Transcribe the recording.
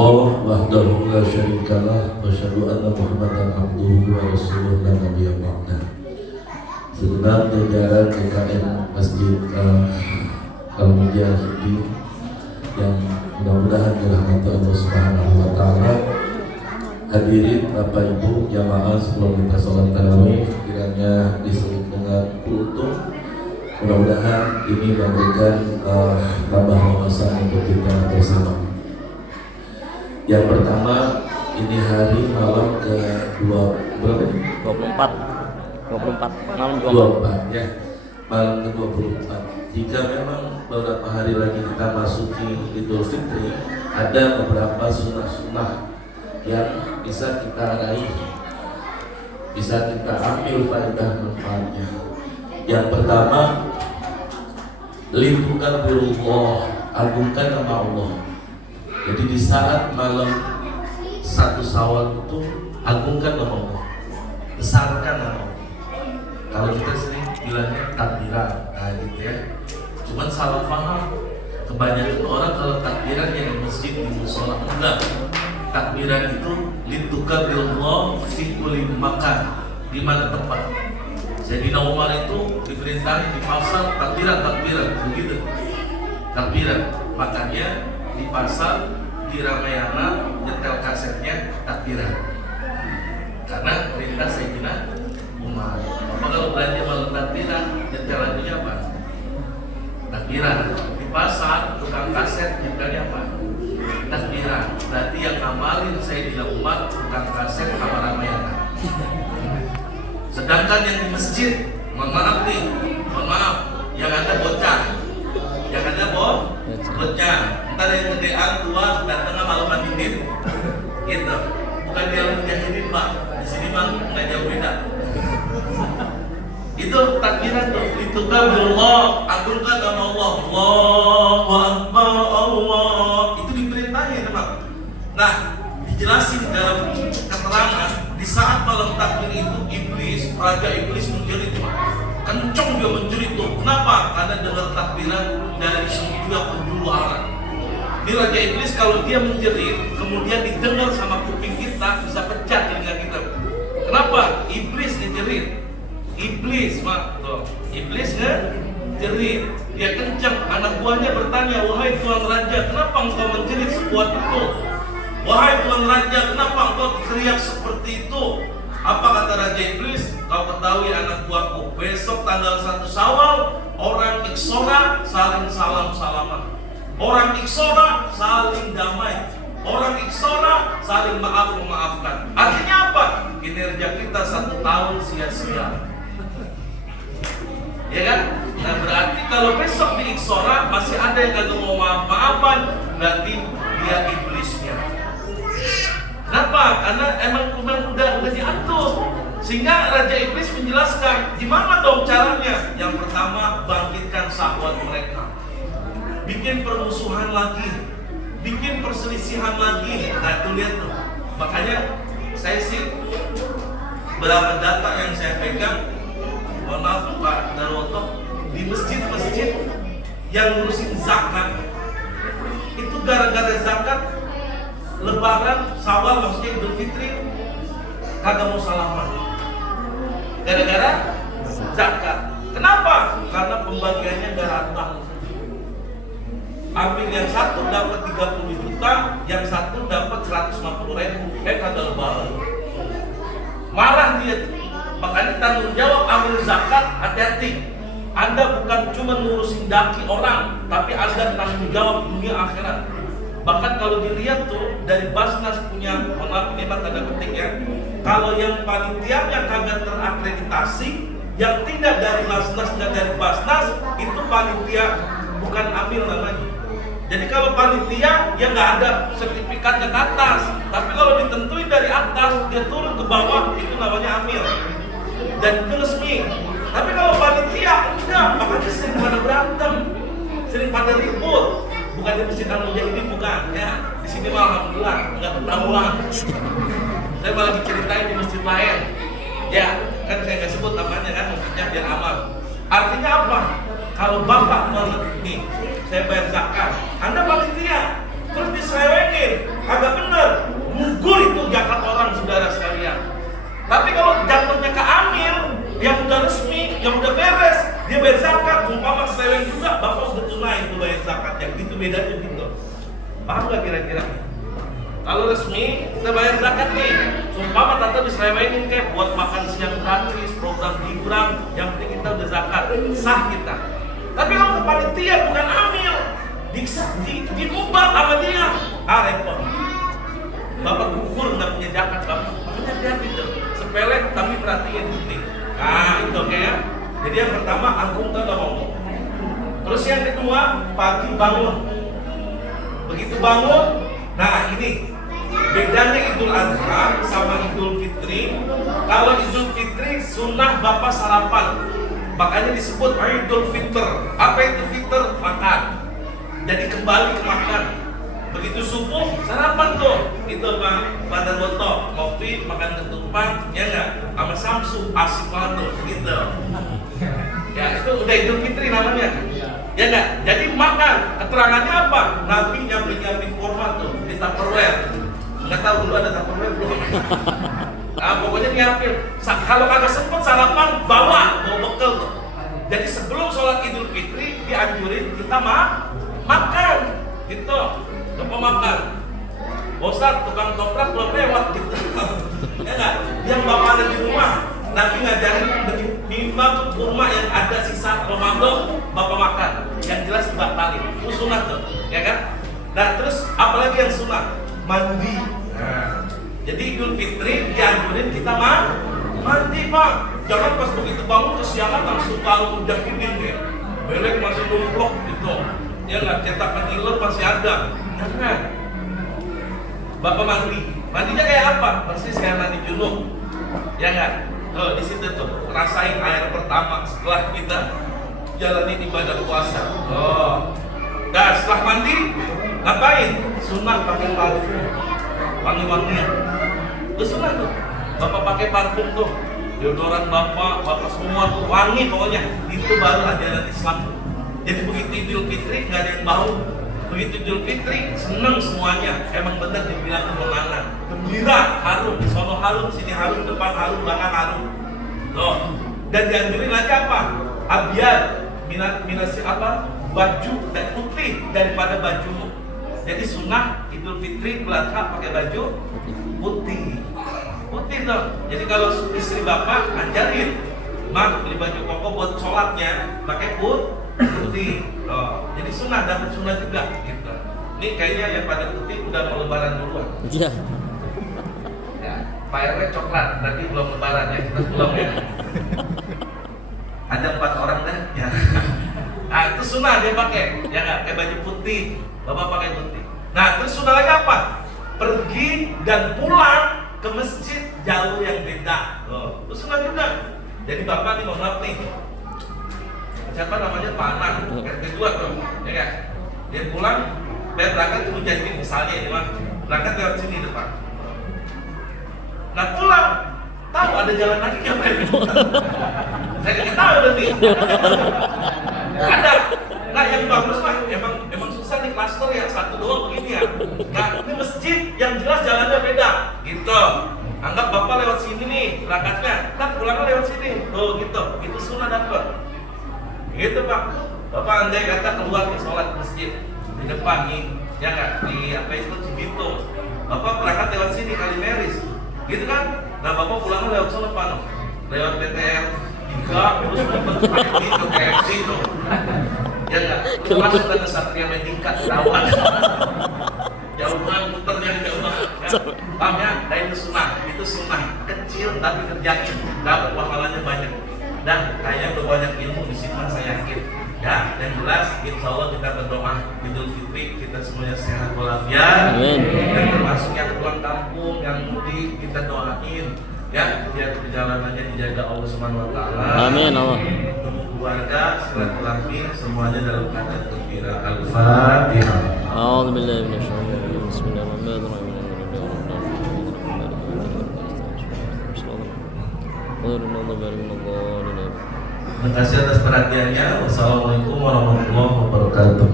illallah wahdahu la syarikalah wa asyhadu anna Muhammadan abduhu wa rasuluh la nabiyya ba'dah. Segenap jajaran DKM Masjid Al-Mujahidin yang mudah-mudahan dirahmati Allah Subhanahu wa taala. Hadirin Bapak Ibu jamaah sebelum kita sholat tarawih, kiranya disebut dengan kultum. Mudah-mudahan ini memberikan tambah wawasan untuk kita bersama. Yang pertama, ini hari malam ke-24 malam 24 ya, malam ke-24. Jika memang beberapa hari lagi kita masuki Idul Fitri, ada beberapa sunnah-sunnah yang bisa kita raih, bisa kita ambil faedah manfaatnya. Yang pertama, lindungan Allah, agungkan nama Allah. Jadi di saat malam 1 Syawal itu agungkan nama Allah, besarkan nama Allah. Kalau kita sering bilangnya takbiran, nah gitu ya. Cuman salah paham. Kebanyakan orang kalau takbiran yang di masjid, di musola, enggak. Takbiran itu litukabirullah fi kulli makan, di mana tempat. Jadi Umar itu diperintahin di pasar takbiran begitu. Takbiran, makanya di pasar, di Ramayana, nyetel kasetnya takbiran. Karena perintah Sayyidina Umar. Apa kalau belanja malam takbiran, nyetel lagunya apa? Takbiran. Di pasar, tukang kaset nyetelnya apa? Takbiran. Berarti yang ngamalin Sayyidina Umar, tukang kaset sama Ramayana. Sedangkan yang di masjid, mohon maaf, yang ada bocah, bocah. Ntar yang gedean tua datangnya malam mandiin, gitu. Bukan dia mujahidin pak, di sini bang nggak jauh beda. Itu takbiran tuh, itu kabullah, agungkan nama Allah, Allahu Akbar, Allah. Itu diperintahin teman. Nah, dijelasin dalam keterangan di saat malam takbir itu iblis, raja iblis menjerit teman. Kencang dia menjerit tuh. Kenapa? Karena dengar takbiran dari semua penjuru alam. Di raja iblis kalau dia menjerit, kemudian didengar sama kuping kita, bisa pecah telinga kita. Kenapa? Iblis ngejerit. Iblis ngejerit. Dia kencang. Anak buahnya bertanya, wahai tuan raja, kenapa engkau menjerit sekuat itu? Wahai tuan raja, kenapa engkau teriak seperti itu? Apa kata raja iblis? Kau ketahui anak buahku, besok tanggal 1 Syawal, orang iksora saling salam-salaman. Orang iksora saling damai. Orang iksora saling maaf-memaafkan. Artinya apa? Kinerja kita 1 tahun sia-sia. Ya kan? Nah berarti kalau besok di iksora masih ada yang kagak mau maaf-maafan, berarti dia iblisnya. Kenapa? Karena emang udah diatur. Sehingga Raja Iblis menjelaskan gimana dong caranya. Yang pertama, bangkitkan syahwat mereka, bikin permusuhan lagi, bikin perselisihan lagi. Nah itu lihat tuh. Makanya saya sih berapa data yang saya pegang, mohon maaf Pak Darwoto, di masjid-masjid yang ngurusin zakat itu gara-gara zakat Lebaran, Syawal, maksudnya Idul Fitri, kagak mau salaman. Gara-gara zakat. Kenapa? Karena pembagiannya gak rata. Ambil yang satu dapat 30 juta, yang satu dapat 150.000. Kagak lebaran. Marah dia. Makanya tanggung jawab ambil zakat, hati-hati. Anda bukan cuma ngurusin daki orang, tapi Anda tanggung jawab dunia akhirat. Bahkan kalau dilihat tuh dari Basnas punya, mohon maaf ini tanda petik ya, kalau yang panitianya kagak terakreditasi, yang tidak dari Basnas dan dari Basnas, itu panitia bukan amil namanya. Jadi kalau panitia ya nggak ada sertifikatnya ke atas, tapi kalau ditentuin dari atas dia turun ke bawah, itu namanya amil dan itu resmi. Tapi kalau panitia enggak, makanya sering pada berantem, sering pada ribut. Bukan di masjid Al-Mujahidin, bukan ya. Di sini malah alhamdulillah nggak ketahuan. Saya malah diceritain di masjid lain. Ya, kan saya nggak sebut namanya kan, maksudnya biar aman. Artinya apa? Kalau bapak nih, saya bayar zakat, Anda panitia, terus diselewengin, agak nggak kira-kira? Kalau resmi kita bayar zakat nih. Sumpah tante diselewein kayak buat makan siang gratis, program hiburan, yang penting kita udah zakat, sah kita. Tapi kalau ke panitia bukan amil, diubah sama dia, repot. Bapak gugur nggak punya zakat, bapak makanya dia gitu. Sepele tapi perhatiin nih. Nah itu kayak. Jadi yang pertama anggung tuh ngomong. Terus yang kedua pagi bangun. Begitu bangun, nah ini bedanya Idul Adha sama Idul Fitri. Kalau Idul Fitri sunnah bapak sarapan, makanya disebut Idul Fitr. Apa itu Fitr? Makan. Jadi kembali ke makan. Begitu subuh sarapan tuh, itu pada botok, kopi, makan ketupat, ya nggak? Sama samsu, asik banget tuh, gitu. Ya itu udah Idul Fitri namanya. Ya nggak? Jadi makan. Keterangannya apa? Nabi nyiapin kurma tuh di Tupperware. Nggak tahu dulu ada Tupperware belum? Nah pokoknya nyiapin. Kalau kagak sempet sarapan bawa bekal tuh. Jadi sebelum sholat Idul Fitri dianjurin kita makan, gitu. Lupa makan. Bosan tukang toprak belum lewat gitu. Ya nggak? Yang bapak ada di rumah. Nabi ngajarin lima kurma yang ada sisa Ramadan bapak makan, yang jelas dibatalin. Itu sunnah tuh, ya kan? Nah terus apalagi yang sunnah? Mandi. Nah, jadi Idul Fitri dianjurin kita mandi pak. Jangan pas begitu bangun kesiangan langsung kalau udah dingin deh. Belek masih lumplok gitu. Ya nggak, cetakan iler masih ada. Jangan. Bapak mandinya kayak apa? Persis kayak mandi junub. Ya nggak? Tuh di situ tuh rasain air pertama setelah kita jalanin ibadah puasa. Nah setelah mandi ngapain? Sunnah pakai parfum, wangi-wangian. Itu sunnah tuh. Bapak pakai parfum tuh, deodoran bapak semua tuh wangi pokoknya. Itu baru ajaran Islam tuh. Jadi begitu Idul Fitri nggak ada yang bau. Begitu Idul Fitri seneng semuanya. Emang benar dibilang kemenangan. Gembira, harum, sono harum, sini harum, depan harum, belakang harum. Loh, dan dianjurin lagi apa? Abiar, minasi apa? Baju dan putih daripada baju. Jadi sunnah Idul Fitri Adha pakai baju putih. Putih tuh. Jadi kalau istri bapak ajarin, mak beli baju koko buat sholatnya pakai putih. Loh, jadi sunnah dapat sunnah juga gitu. Ini kayaknya yang pada putih udah mau lebaran duluan. Iya. Ya, Pak RW coklat, berarti belum lebaran ya, kita belum ya. Ada 4 orang kan? Ya. Nah itu sunnah dia pakai, ya nggak? Kayak baju putih, bapak pakai putih. Nah terus sunnah lagi apa? Pergi dan pulang ke masjid jauh yang beda. Loh, itu sunnah juga. Jadi bapak nih mohon maaf nih. Siapa namanya Pak Anang, kedua tuh, ya kan? Dia pulang, dia berangkat ke Mujahidin misalnya, ini mah berangkat lewat sini depan. Nah pulang, tahu ada jalan lagi nggak Pak? Saya nggak tahu nanti. Ada. Nah yang bagus mah, emang susah nih klaster yang satu doang begini ya. Nah ini masjid yang jelas jalannya beda, gitu. Anggap bapak lewat sini nih, berangkatnya, nah pulangnya lewat sini, tuh gitu. Itu sunnah dapat. Gitu pak, bapak andai kata keluar ke sholat masjid di depan nih, ya nggak di apa itu Cibitung, bapak berangkat lewat sini Kalimeris, gitu kan? Nah bapak pulangnya lewat sana pak, lewat BTR 3 terus pakai itu KFC itu, ya nggak? Terus masuk ke Satria Medika Terawan, jauh banget muternya di jauh banget, ya. Paham ya? Nah itu sunnah kecil tapi kerjain, dapat pahalanya banyak. Dan kayaknya udah banyak ilmu di sini saya yakin ya. Dan jelas insya Allah kita berdoa Idul Fitri kita semuanya sehat walafiat, dan termasuk yang pulang kampung yang mudik kita doain ya biar perjalanannya dijaga Allah Subhanahu Wa Taala. Amin Allah. Ketemu keluarga, silaturahmi semuanya dalam keadaan gembira. Al-Fatihah. A'udzubillahi minasyaitonir rajim. Bismillahirrahmanirrahim. Terima kasih atas perhatiannya. Wassalamualaikum warahmatullahi wabarakatuh.